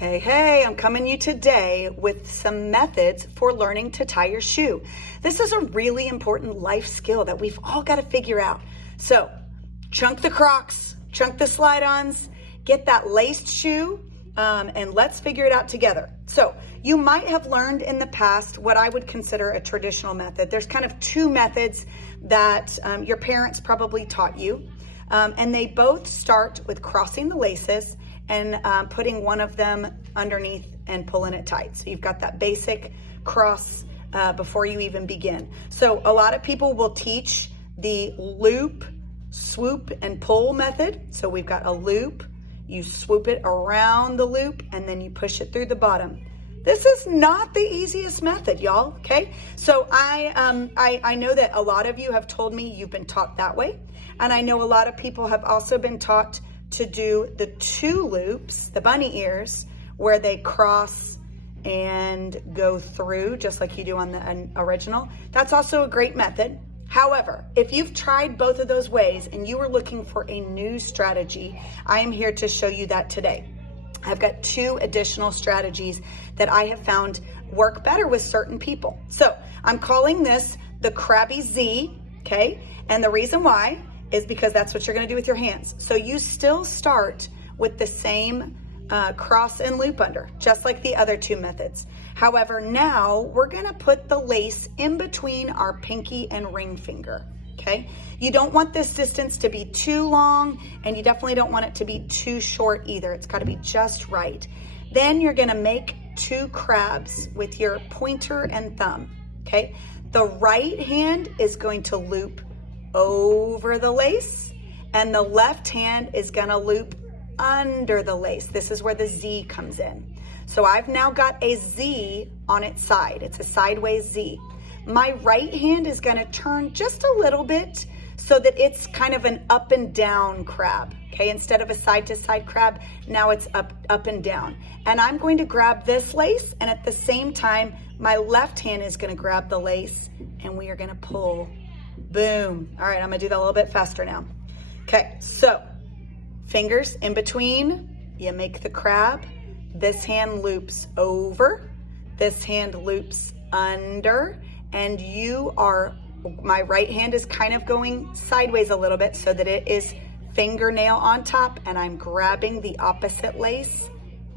Hey, I'm coming to you today with some methods for learning to tie your shoe. This is a really important life skill that we've all got to figure out. So, chunk the Crocs, chunk the slide-ons, get that laced shoe, and let's figure it out together. So, you might have learned in the past what I would consider a traditional method. There's kind of two methods that your parents probably taught you, and they both start with crossing the laces and putting one of them underneath and pulling it tight. So you've got that basic cross before you even begin. So a lot of people will teach the loop, swoop, and pull method. So we've got a loop, you swoop it around the loop, and then you push it through the bottom. This is not the easiest method, y'all, okay? So I know that a lot of you have told me you've been taught that way. And I know a lot of people have also been taught to do the two loops, the bunny ears, where they cross and go through just like you do on the original. That's also a great method. However, if you've tried both of those ways and you were looking for a new strategy, I am here to show you that today. I've got two additional strategies that I have found work better with certain people. So I'm calling this the Krabby Z, okay? And the reason why is because that's what you're gonna do with your hands. So you still start with the same cross and loop under, just like the other two methods. However, now we're gonna put the lace in between our pinky and ring finger, okay? You don't want this distance to be too long, and you definitely don't want it to be too short either. It's gotta be just right. Then you're gonna make two crabs with your pointer and thumb, okay? The right hand is going to loop over the lace, and the left hand is gonna loop under the lace. This is where the Z comes in. So I've now got a Z on its side. It's a sideways Z. My right hand is gonna turn just a little bit so that it's kind of an up and down crab, okay? Instead of a side to side crab, now it's up and down. And I'm going to grab this lace, and at the same time, my left hand is gonna grab the lace, and we are gonna pull. Boom. All right, I'm gonna do that a little bit faster now. Okay, so fingers in between, you make the crab. This hand loops over, this hand loops under, and my right hand is kind of going sideways a little bit so that it is fingernail on top, and I'm grabbing the opposite lace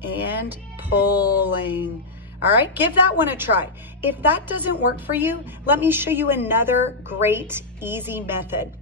and pulling. All right, give that one a try. If that doesn't work for you, let me show you another great, easy method.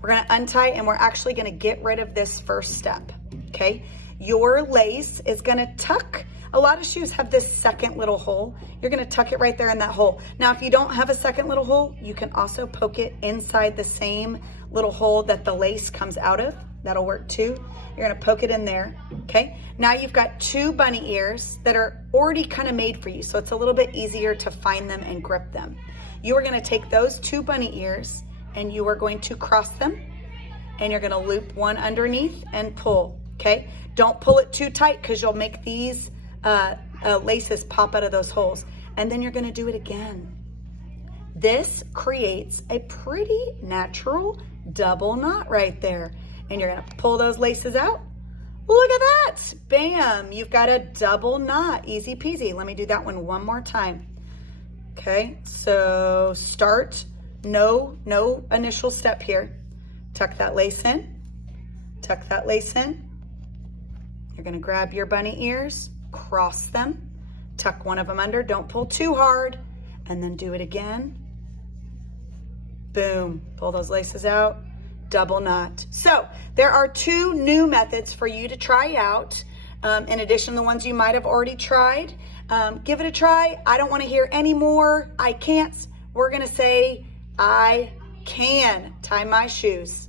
We're gonna untie, and we're actually gonna get rid of this first step, okay? Your lace is gonna tuck. A lot of shoes have this second little hole. You're gonna tuck it right there in that hole. Now, if you don't have a second little hole, you can also poke it inside the same little hole that the lace comes out of. That'll work too. You're gonna poke it in there, okay? Now you've got two bunny ears that are already kind of made for you, so it's a little bit easier to find them and grip them. You are gonna take those two bunny ears and you are going to cross them, and you're gonna loop one underneath and pull, okay? Don't pull it too tight because you'll make these laces pop out of those holes. And then you're gonna do it again. This creates a pretty natural double knot right there. And you're gonna pull those laces out. Look at that, bam, you've got a double knot, easy peasy. Let me do that one more time. Okay, so start, no initial step here. Tuck that lace in, tuck that lace in. You're gonna grab your bunny ears, cross them, tuck one of them under, don't pull too hard, and then do it again. Boom, pull those laces out. Double knot. So there are two new methods for you to try out. In addition to the ones you might have already tried. Give it a try. I don't want to hear any more I can't. We're going to say I can tie my shoes.